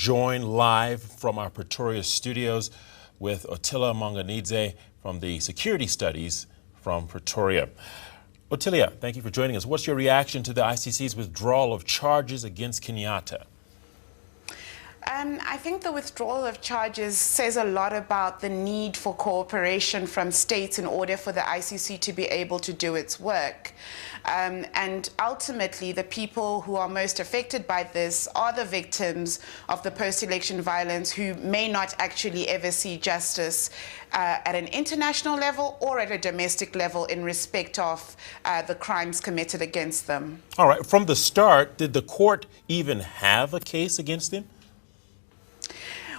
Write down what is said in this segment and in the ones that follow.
joined live from our Pretoria studios with Ottilia Maunganidze from the Security Studies from Pretoria. Ottilia, thank you for joining us. What's your reaction to the ICC's withdrawal of charges against Kenyatta? I think the withdrawal of charges says a lot about the need for cooperation from states in order for the ICC to be able to do its work. And ultimately, the people who are most affected by this are the victims of the post-election violence who may not actually ever see justice at an international level or at a domestic level in respect of the crimes committed against them. All right. From the start, did the court even have a case against him?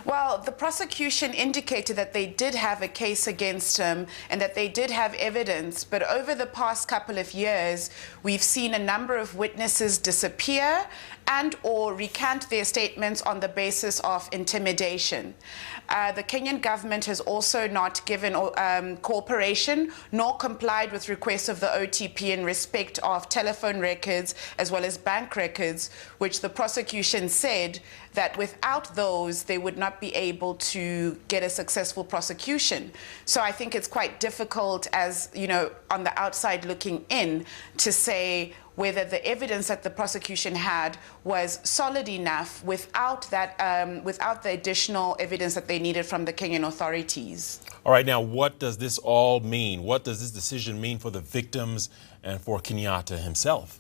Well, the prosecution indicated that they did have a case against him and that they did have evidence, but over the past couple of years, we've seen a number of witnesses disappear and or recant their statements on the basis of intimidation. The Kenyan government has also not given cooperation nor complied with requests of the OTP in respect of telephone records as well as bank records, which the prosecution said that without those, they would not be able to get a successful prosecution. So I think it's quite difficult, as you know, on the outside looking in, to say whether the evidence that the prosecution had was solid enough without that, without the additional evidence that they needed from the Kenyan authorities. All right, now what does this all mean? What does this decision mean for the victims and for Kenyatta himself?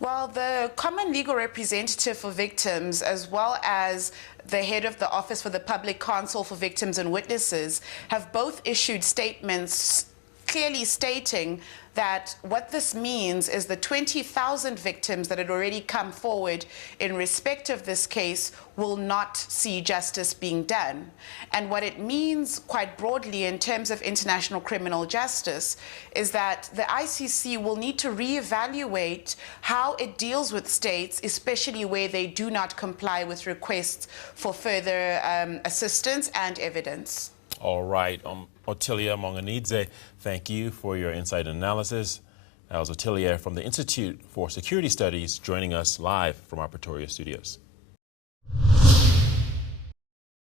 Well, the common legal representative for victims, as well as the head of the Office for the Public Counsel for Victims and Witnesses, have both issued statements clearly stating that what this means is the 20,000 victims that had already come forward in respect of this case will not see justice being done. And what it means quite broadly in terms of international criminal justice is that the ICC will need to reevaluate how it deals with states, especially where they do not comply with requests for further assistance and evidence. All right. Ottilia Maunganidze, thank you for your insight and analysis. That was Ottilia from the Institute for Security Studies joining us live from our Pretoria studios.